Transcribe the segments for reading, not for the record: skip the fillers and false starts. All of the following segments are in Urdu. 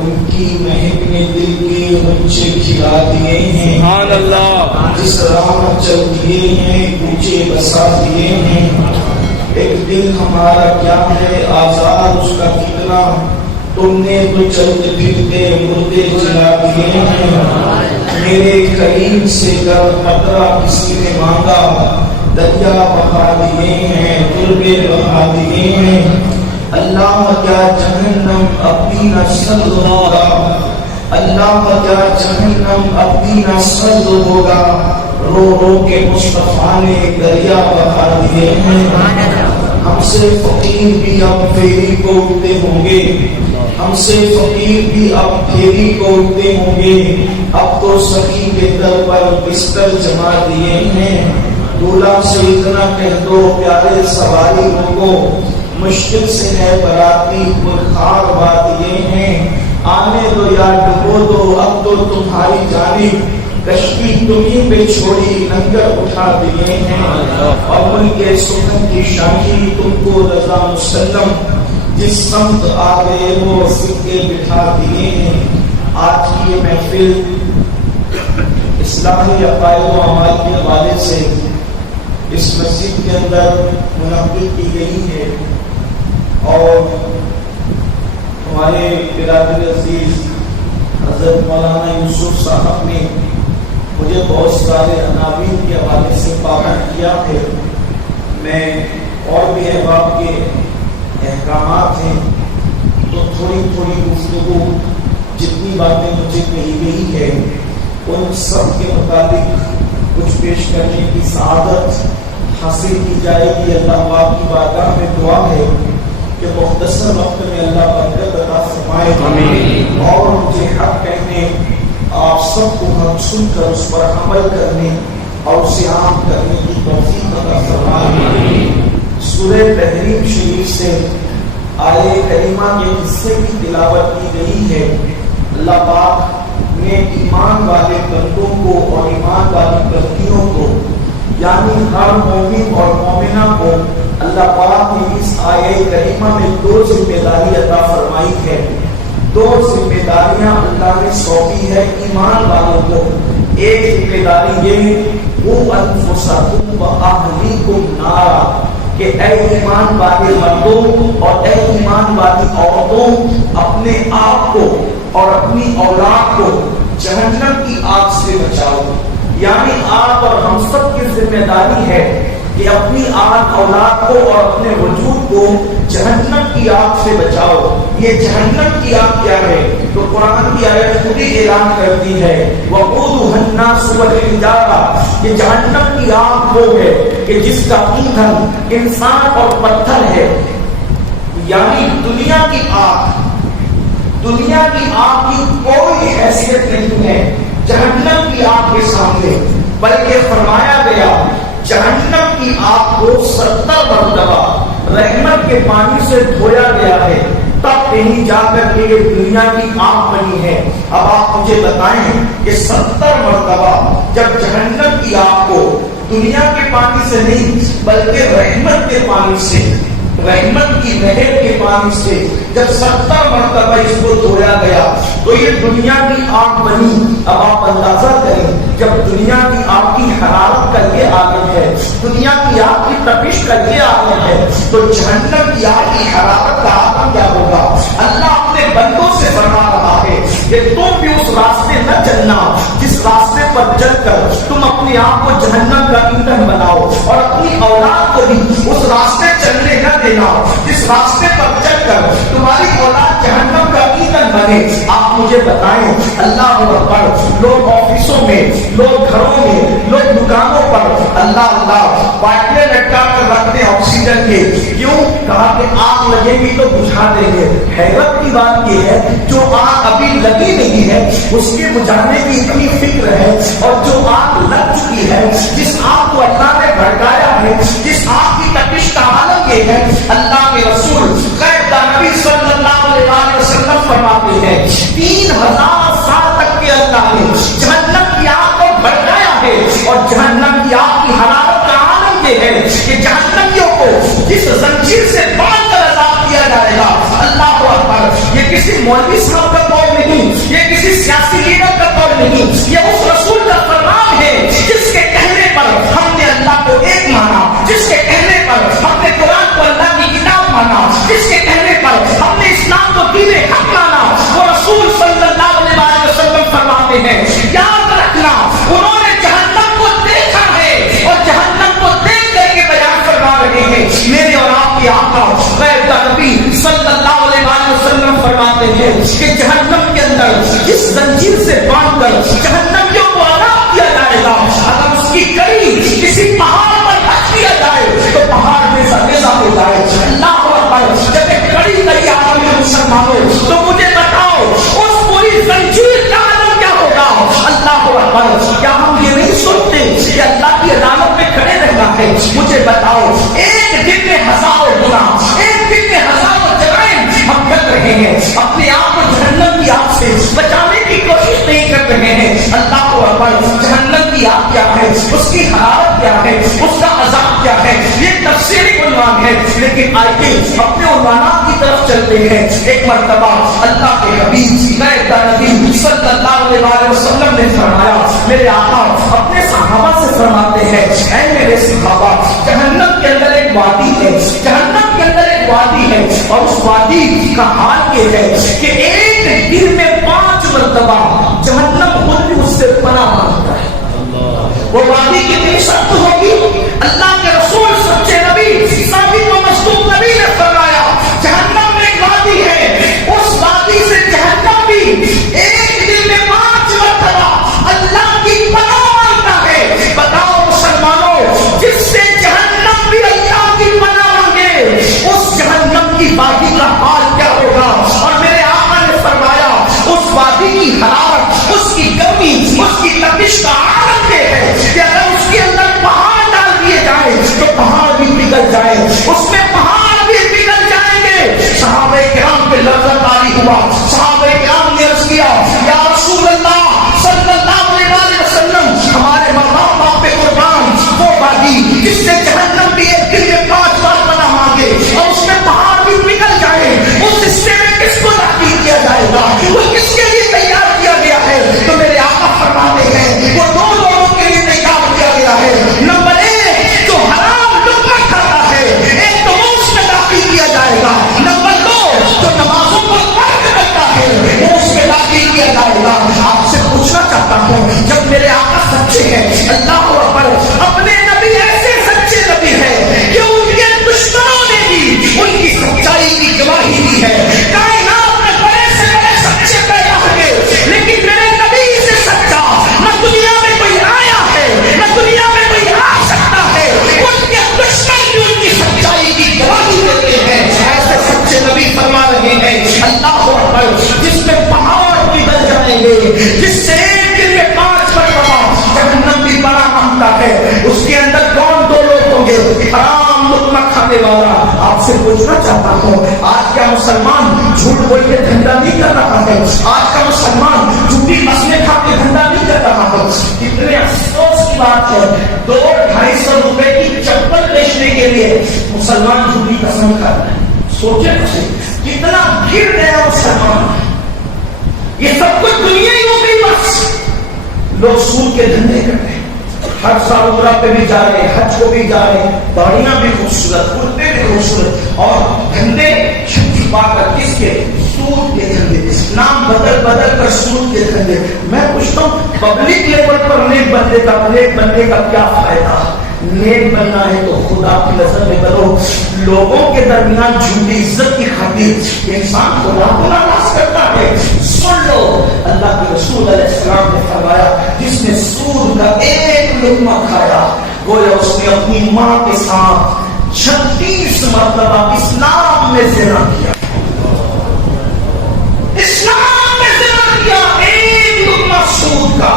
ان کی مہک نے دل کے غنچے کھلا دیے ہیں. سبحان اللہ. جس راہ چل دیے ہیں کوچے بسا دیے ہیں. ایک دل ہمارا کیا ہے آزاد اس کا کتنا، تم نے تو چلتے پھرتے مردے جلا دیے ہیں. میرے کریم سے گر قطرہ کسی نے مانگا، دریا بہا دیے ہیں تربے بہا دیے ہیں. اللہ کیا جہنم اپنی نہ سرد ہوگا، اللہ کیا جہنم اپنی نہ سرد ہوگا. رو رو کے مصطفیٰ نے دریا بہا دیے ہیں. ہم سے فقیر بھی اب پھیری کو اٹھتے ہوں گے، ہم سے فقیر بھی اب پھیری کو اٹھتے ہوں گے. اب تو سخی کے در پر بستر جما دیے ہیں. دولہا سے اتنا کہہ دو پیارے سواری لوگوں، مشکل سے ہے براتی پرخار وادیے ہیں. آنے دو یا ڈبو دو اب تو تمہاری جانب، کشتی تمہیں پہ چھوڑی لنگر اٹھا دیے ہیں. اور ملک سخن کی شاہی تم کو رضا مسلم، جس سمت آ گئے وہ سکے بٹھا دیے ہیں. آج کی یہ محفل اصلاحی عقائد و اعمال کے حوالے سے اس مسجد کے اندر منعقد کی گئی ہے، اور ہمارے برادر عزیز حضرت مولانا یوسف صاحب نے مجھے بہت سارے عناوین کے حوالے سے پابند کیا ہے. میں اور بھی احباب کے احکامات ہیں تو تھوڑی تھوڑی گفتگو جتنی باتیں مجھے کہی گئی ہے ان سب کے مطابق کچھ پیش کرنے کی سعادت حاصل کی جائے گی. اللہ پاک کی بارگاہ میں دعا ہے کہ مختصر وقت میں اللہ برکت عطا فرمائے اور مجھے حق کہنے، آپ سب کو حق سن کر اس پر عمل کرنے اور اسے عام کرنے کی توفیق عطا فرمائے. سورہ تحریم شریف سے آیہ کریمہ کے حصے کی تلاوت کی گئی ہے. اللہ پاک نے ایمان والے بندوں کو اور ایمان والی بندیوں کو، یعنی ہر مومن اور مومنہ کو اللہ پاک نے اس آیہ کریمہ میں دو ذمہ داری عطا فرمائی ہے. دو ذمہ داریاں اللہ نے سونپی ہے ایمان والوں کو. ایک ذمہ داری یہ وہ انفسکم واہلیکم نارا، کہ اے ایمان والے مردوں اور اے ایمان والی عورتوں اپنے آپ کو اور اپنی اولاد کو جہنم کی آگ سے بچاؤ. یعنی آپ اور ہم سب کی ذمہ داری ہے کہ اپنی اولاد کو اور اپنے وجود کو جہنم کی آگ سے بچاؤ. یہ جہنم کی آگ کیا ہے تو قرآن کی آیت خود ہی اعلان کرتی ہے وقودها الناس والحجارہ، یہ جہنم کی آگ وہ ہے کہ جس کا ایندھن انسان اور پتھر ہے. یعنی دنیا کی آگ، دنیا کی آگ کی کوئی حیثیت نہیں ہے جہنم کی آگ کے سامنے. بلکہ فرمایا گیا جہنم کی آگ کو 70 مرتبہ رحمت کے پانی سے دھویا گیا ہے، تب کہیں جا کر کے یہ دنیا کی آگ بنی ہے. اب آپ مجھے بتائیں کہ 70 مرتبہ جب جہنم کی آگ کو دنیا کے پانی سے نہیں بلکہ رحمت کے پانی سے، رحمت کی نہر کے پانی سے جب 70 مرتبہ اس کو دھویا گیا تو یہ دنیا کی آگ بنی. اب آپ اندازہ کریں جب دنیا کی آگ کی حرارت کا یہ عالم ہے، دنیا کی آگ کی تپش کا یہ عالم ہے، تو جہنم کی آگ کی حرارت کا عالم کیا ہوگا. اللہ اپنے بندوں سے فرما رہا ہے کہ تم بھی اس راستے نہ چلنا جس راستے پر چل کر تم اپنے آپ کو جہنم کا ایندھن بناؤ، اور اپنی اولاد کو بھی اس راستے چلنے نہ دینا جس راستے پر چل کر تمہاری اولاد جہنم کا ایندھن بنے. آپ مجھے بتائیں اللہ اکبر، لوگ آفسوں میں، لوگ گھروں میں، لوگ دکانوں پر اللہ اللہ باٹلیں لٹکا کر رکھتے آکسیجن کے. کیوں؟ کہا کہ آگ لگے گی تو بجھا دیں گے. حیرت کی بات یہ ہے جو آگ ابھی لگی نہیں ہے اس کے بجھانے کی اتنی فکر ہے، اور جو آگ لگ چکی ہے، جس آگ کو اللہ نے بھڑکایا ہے، جس آگ کی تپش کا عالم یہ ہے، اللہ کے رسول غیب نبی صلی اللہ علیہ وسلم فرماتے ہیں 3000 سال تک کے اللہ نے جہنم کی آگ کو بھڑکایا ہے. اور جہنم کی آگ کی حرارت کا عالم یہ ہے کہ جہنمیوں کو جس زنجیر سے باندھ کر عذاب دیا جائے گا، اللہ اکبر، یہ کسی مولوی صاحب کا قول نہیں، یہ کسی سیاسی لیڈر کا قول نہیں، یہ اس رسول کا فرمان ہے جس کے کہنے پر ہم نے اللہ کو ایک مانا، جس کے کہنے پر ہم نے قرآن کو اللہ کی کتاب مانا، جس کے کہنے پر ہم نے اسلام کو دین حق مانا۔ وہ رسول صلی اللہ علیہ وسلم فرماتے ہیں، یاد رکھنا انہوں نے جہنم کو دیکھا ہے اور جہنم کو دیکھ کر کے بیان فرما رہے ہیں۔ میرے اور آپ کے آقا غیر کا نبی صلی اللہ علیہ وسلم فرماتے ہیں کہ جہنم کے اندر جس زنجیر سے باندھ کر جہنم کو آزاد کیا جائے گا، اگر اس کی کڑی کسی پہاڑ پر رکھ دیا جائے تو پہاڑ میں سمیزہ ہو جائے۔ اللہ اکبر، جب ایک کڑی کڑی عالم میں مسلمانوں تو مجھے بتاؤ اس پوری زنجیر کا عالم کیا ہوگا؟ اللہ اکبر، کیا ہم یہ نہیں سنتے کہ اللہ کی عدالت میں کھڑے رہنا ہے؟ مجھے بتاؤ ایک دن میں ہزاروں گناہ، ایک دن میں ہزاروں جرائم ہم کر رہے ہیں، اپنے آپ کو جہنم کی آگ سے بچانے کی کوشش نہیں کر رہے ہیں۔ اللہ اکبر، جہنم کی آگ کیا ہے، اس کی حرارت کیا ہے، اس کا عذاب کیا ہے، یہ تفصیلی عنوان ہے، لیکن آئیے اپنے عنوانات کی طرف چلتے ہیں۔ ایک مرتبہ اللہ کے حبیب غیر کا نبی صلی اللہ علیہ وسلم نے فرمایا، میرے آقا اپنے صحابہ سے فرماتے ہیں، اے میرے صحابہ، جہنم کے اندر ایک وادی ہے، جہنم کے اندر ایک وادی ہے، اور اس وادی کا حال یہ ہے کہ ایک دن میں 5 مرتبہ جہنم خود بھی اس سے پناہ مانگتا ہے۔ وہ وادی کتنی سخت ہوگی؟ اللہ کے رسول سچے نبی ثابت و مصدوق نبی نے فرمایا، جہنم میں ایک وادی ہے، اس وادی سے جہنم بھی ایک دن میں 5 مرتبہ اللہ کی پناہ مانگتا ہے۔ بتاؤ مسلمانوں، جس سے جہنم بھی اللہ کی پناہ مانگے، اس جہنم کی وادی کا حال کیا ہوگا؟ اور میرے آقا نے فرمایا، اس وادی کی حرارت، اس کی گرمی، اس کی تپش کا عالم یہ ہے کہ اگر اس کے اندر پہاڑ ڈال دیے جائیں تو پہاڑ بھی پگھل جائے، اس میں پہاڑ بھی پگھل جائیں گے۔ صحابہ کرام پہ لرزہ طاری ہوا، صحابہ کرام نے عرض کیا، یا رسول اللہ صلی اللہ علیہ وسلم، ہمارے ماں باپ پہ قربان، وہ وادی جس سے جہنم بھی ایک دن میں 5 بار پناہ مانگے اور اس میں پہاڑ بھی پگھل جائے، اس حصے میں کس کو داخل کیا جائے گا؟ وہ کس کے لیے تیار کیا گیا ہے؟ تو میرے آقا فرماتے ہیں، وہ 2 لوگوں کے لیے تیار کیا گیا ہے۔ نمبر 1 جو حرام لقمہ کھاتا ہے، ایک تو وہ اس میں داخل کیا جائے گا۔ نمبر 2 جو نمازوں کو ترک کرتا ہے، وہ اس میں داخل کیا جائے گا۔ آپ سے پوچھنا چاہتا ہوں، جب میرے آقا سچے ہیں، اللہ اکبر، اپنے نبی ایسے سچے نبی ہیں کہ ان کے دشمنوں نے بھی ان کی سچائی کی گواہی دی ہے۔ کائنات میں بڑے سے بڑے سچے پیدا ہوئے، لیکن میرے نبی سے سچا نہ دنیا میں کوئی آیا ہے، نہ دنیا میں کوئی آ سکتا ہے۔ ان کے دشمن بھی ان کی سچائی کی گواہی دیتے ہیں۔ ایسے سچے نبی فرما رہے ہیں، اللہ اکبر، جس میں پہاڑ پگھل جائیں گے، جس سے ایک دن میں 5 مرتبہ جہنم بھی بڑا مانگتا ہے، اس کے اندر کون 2 لوگ ہوں گے؟ حرام لقمہ کھانے والا۔ آپ سے پوچھنا چاہتا ہوں، آج کا مسلمان جھوٹ بول کے دھندا نہیں کر رہا ہے، آج کا مسلمان جھوٹی قسمیں کھا کے دھندا نہیں کر رہا ہے۔ کتنے افسوس کی بات ہے، 200-250 روپے کی چپل بیچنے کے لیے مسلمان جھوٹی قسم کھا رہے ہیں۔ سوچے کتنا گر گیا مسلمان۔ یہ سب کچھ دنیا ہی ہو گئی، بس لوگ سود کے دھندے کرتے ہیں، ہر سال عمرہ پہ بھی جا رہے ہیں، حج کو بھی جا رہے ہیں، داڑیاں بھی خوبصورت، کرتے بھی خوبصورت، اور دھندے چھپا کر کس کے؟ سود کے دھندے، نام بدل بدل کر سود کے دھندے۔ میں پوچھتا ہوں، پبلک لیول پر نیک بننے کا کیا فائدہ؟ نیک بننا ہے تو خدا کی نظر میں کرو، لوگوں کے درمیان جھوٹی عزت کی خاطر انسان خدا کو ناراض کرتا ہے۔ سن لو، اللہ کے رسول علیہ السلام نے فرمایا، جس نے سود کا ایک لقمہ کھایا، گویا اس نے اپنی ماں کے ساتھ 36 مرتبہ اسلام میں زنا کیا۔ اسلام میں زنا کیا، ایک لقمہ سود کا۔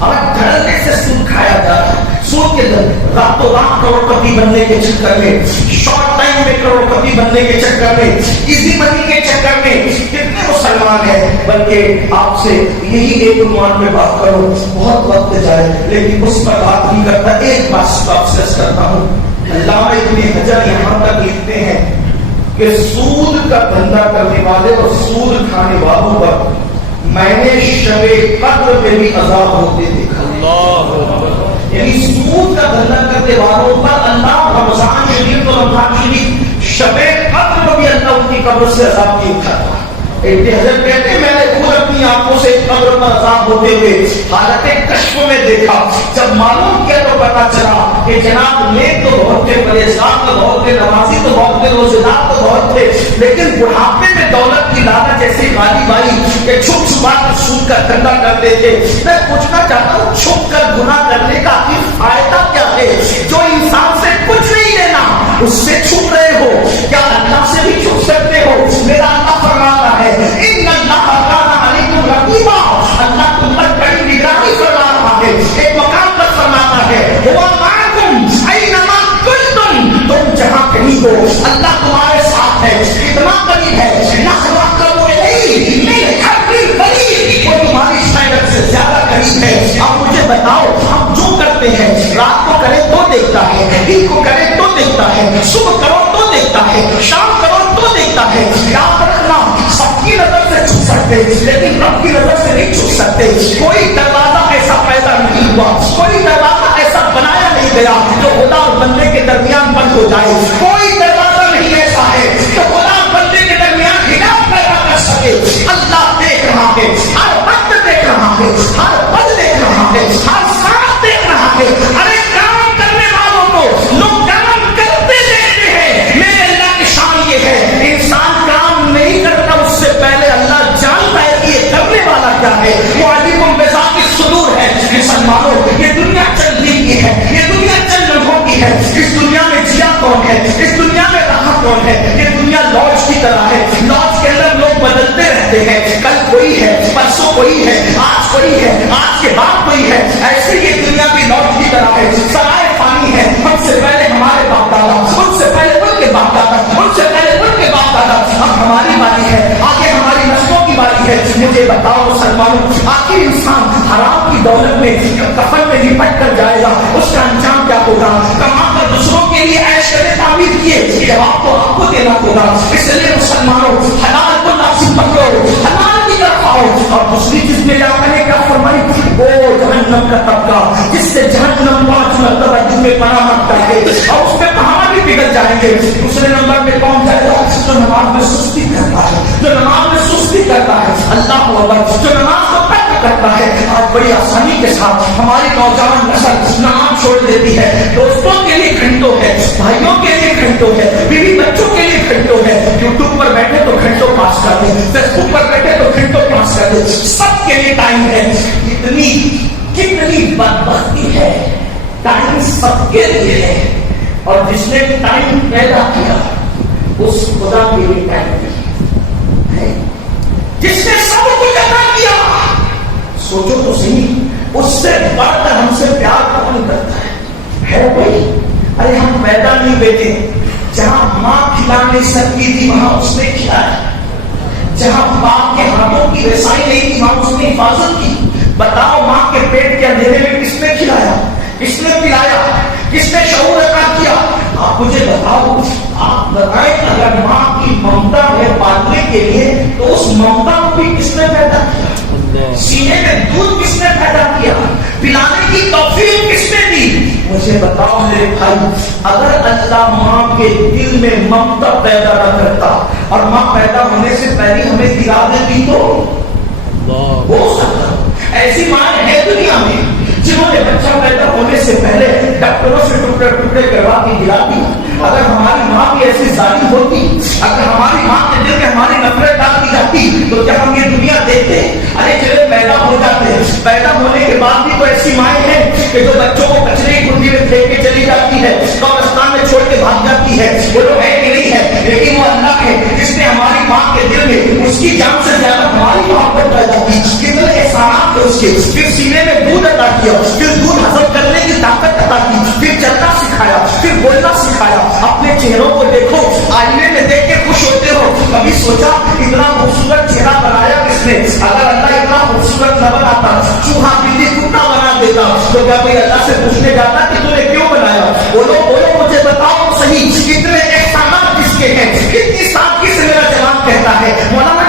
اور گھرنے سے سود کھایا جاتا ہے، سود کے راتوں رات کروڑپتی بننے کے چکر میں، شارٹ ٹائم میں کروڑپتی بننے کے چکر میں، ایزی منی کے چکر میں کتنے مسلمان ہیں۔ بلکہ آپ سے یہی ایک عنوان میں بات کروں، بہت وقت جائے لیکن اس پر بات نہیں کرتا، ایک بات آپ سے کرتا ہوں۔ علامہ ابن حجر یہاں تک لکھتے ہیں کہ سود کا دھندا کرنے والے اور سود کھانے والوں پر میں نے شب قدر پہ بھی عذاب ہوتے دیکھا. یعنی سود کا دھندا کرنے والوں پر اللہ رمضان شریف اور رمضان شریف شب قدر کو بھی اللہ ان کی قبر سے عذاب نہیں اٹھاتا. ابن حجر کہتے ہیں میں نے خود اپنی آنکھوں سے قبر پر عذاب ہوتے ہوئے حالت کشف میں دیکھا. جب معلوم کیا تو پتا چلا کہ جناب نیک تو بہت تھے, پرہیزگار تو بہت تھے, نمازی تو بہت تھے, روزدار تو بہت تھے, لیکن بڑھاپے میں دولت کی لالچ ایسی غالب آئی کہ چھپ چھپا کر سود کا دھندا کرتے تھے. میں پوچھنا چاہتا ہوں چھپ کر گناہ کرنے کا فائدہ کیا ہے؟ جو انسان سے کچھ نہیں لینا اس سے چھپ رہے ہو, کیا اللہ سے بھی چھپ سکتے ہو؟ میرا اللہ فرماتا ہے ان اللہ کان علیکم رقیبا, اللہ تم پر بڑی نگرانی فرما رہا ہے. ایک مقام پر فرماتا ہے ہوا معکم اینما کنتم, تم جہاں کہیں ہو اللہ تمہارے ساتھ ہے. اتنا قریب ہے نحن اقرب الیہ من حبل الورید, وہ تمہاری شاید سے زیادہ قریب ہے. اب مجھے بتاؤ ہم جو کرتے ہیں رات کو کریں تو دیکھتا ہے, دن کو کریں تو دیکھتا ہے, صبح کرو تو دیکھتا ہے, شام کرو تو دیکھتا ہے. یاد رکھنا سب کی نظر سے چھپ سکتے لیکن رب کی نظر سے نہیں چھپ سکتے. کوئی دروازہ ایسا پیدا نہیں ہوا, کوئی دروازہ ایسا بنایا نہیں گیا جو خدا اور بندے کے درمیان بند ہو جائے. کوئی دروازہ نہیں ایسا ہے جو خدا اور بندے کے درمیان حجاب پیدا کر سکے. اللہ دیکھ رہا ہے, ہر وقت دیکھ رہا ہے, ہر پل دیکھ رہا ہے, ہر ساتھ دیکھ رہا ہے. ارے کام کرنے والوں کو لوگ کام کرتے دیکھتے ہیں. میرے اللہ کی شان یہ ہے انسان کام نہیں کرتا اس سے پہلے اللہ جانتا ہے کہ یہ کرنے والا کیا ہے. وہ علیم بذات الصدور ہے. مسلمانوں یہ دنیا چلنے کی ہے, یہ دنیا چند لمحوں کی ہے. اس دنیا میں جیا کون ہے, اس دنیا میں رہا کون ہے؟ یہ دنیا لاج کی طرح ہے. لاج کے اندر لوگ بدلتے رہتے ہیں, کل کوئی ہے, پرسوں کوئی ہے, آج کوئی ہے, آج کے بعد کوئی ہے. ایسے یہ دنیا بھی لاج کی طرح ہے, سرائے فانی ہے. ہم سے پہلے ہمارے باپ دادا, ان سے پہلے ان کے باپ دادا, ان سے پہلے ان کے باپ دادا, اب ہماری باری ہے, آگے ہماری نسلوں کی باری ہے. مجھے بتاؤ مسلمانوں, آخر انسان حرام کی دولت میں کفن میں لپٹ کر جائے گا, اس کا انجام کیا ہوگا؟ کما کر دوسروں کے لیے عیش کرے تعمیر کیے, جواب تو آپ کو دینا ہوگا. اس لیے مسلمانوں حلال کو لازم پکڑو, حلال کی طرف آؤ. اور دوسری چیز میں کیا کرنے کا فرمائی, وہ جہنم کا طبقہ جس سے جہنم 5 مرتبہ دن میں پناہ مانگتا ہے اور اس میں کہاں بھی بگڑ جائیں گے. دوسرے نمبر پہ کون جائے گا؟ جو نماز میں سستی کرتا ہے, جو نماز میں سستی کرتا ہے. اللہ اکبر, جو نماز کو ترک کرتا ہے. آج بڑی آسانی کے ساتھ ہماری نوجوان نسل نماز چھوڑ دیتی ہے. دوستوں کے لیے گھنٹوں ہے, بھائیوں کے لیے گھنٹوں ہے, بیوی بچوں کے لیے گھنٹوں ہے. یوٹیوب پر بیٹھے تو گھنٹوں پاس کر دیں, فیس بک پر بیٹھے تو گھنٹوں پاس کر دیں. سب کے لیے ٹائم ہے. کتنی بدبختی ہے, ٹائم سب کے لیے ہے. اور جس نے ٹائم پیدا کیا اس خدا کے لیے ٹائم ہے. جس نے سب کچھ عطا کیا, سوچو تو صحیح, اس سے بڑھ کر ہم سے پیار کون کرتا ہے کوئی؟ ارے ہم پیدا نہیں بیٹے, جہاں ماں کھلا نہیں سکتی تھی وہاں اس نے کھلایا, جہاں باپ کے ہاتھوں کی رسائی نہیں تھی وہاں اس نے حفاظت کی. بتاؤ ماں کے پیٹ کے اندھیرے میں کس نے کھلایا, کس نے پلایا, کس نے شعور عطا کیا؟ آپ مجھے بتاؤ, آپ بتائیں اگر ماں کی ممتا ہے پالنے کے لیے تو اس ممتا کو بھی کس نے پیدا کیا؟ سینے میں دودھ کس نے پیدا کیا؟ پلانے کی توفیق کس نے دی؟ مجھے بتاؤ میرے بھائی, اگر اللہ ماں کے دل میں ممتا پیدا نہ کرتا اور ماں پیدا ہونے سے پہلے ہمیں گرا دیتی تو ہو سکتا. ایسی ماں ہے دنیا میں جنہوں نے بچہ پیدا ہونے سے پہلے ڈاکٹروں سے ٹکڑے ٹکڑے کروا کے گرا دی. اگر ہماری ماں بھی ایسی ظالم ہوتی, اگر ہماری ماں کے دل میں ہماری نفرت ڈال دی جاتی تو جب ہم یہ دنیا دیکھتے, ارے چلے پیدا ہو جاتے, پیدا ہونے کے بعد بھی تو ایسی مائیں ہیں کہ جو بچوں کو کچرے کی کنڈی میں پھینک کے چلی جاتی ہے, قبرستان میں چھوڑ کے بھاگ جاتی ہے. وہ لوگ ہے کہ نہیں ہے, لیکن وہ اللہ ہے جس نے ہماری ماں کے دل میں اس کی جان سے زیادہ ہماری محبت پیدا کی. کتنے احسانات تھے اس کے, پھر سینے میں دودھ عطا کیا, پھر دودھ ہضم کرنے کی طاقت عطا کی, پھر چلنا سکھایا, پھر بولنا سکھایا. اپنے چہروں کو دیکھو, آئینے میں دیکھ کے خوش ہوتے ہو. کبھی سوچا اتنا خوبصورت چہرہ بنایا کس نے؟ اگر اللہ اتنا خوبصورت نہ بناتا, چوہا بلی کتا بنا دیتا تو کیا کوئی اللہ سے پوچھنے جاتا کہ تو نے کیوں بنایا؟ بولو مجھے بتاؤ صحیح, کتنے احسانات کس کے ہیں, کتنی سادگی سے میرا جواب کہتا ہے مولانا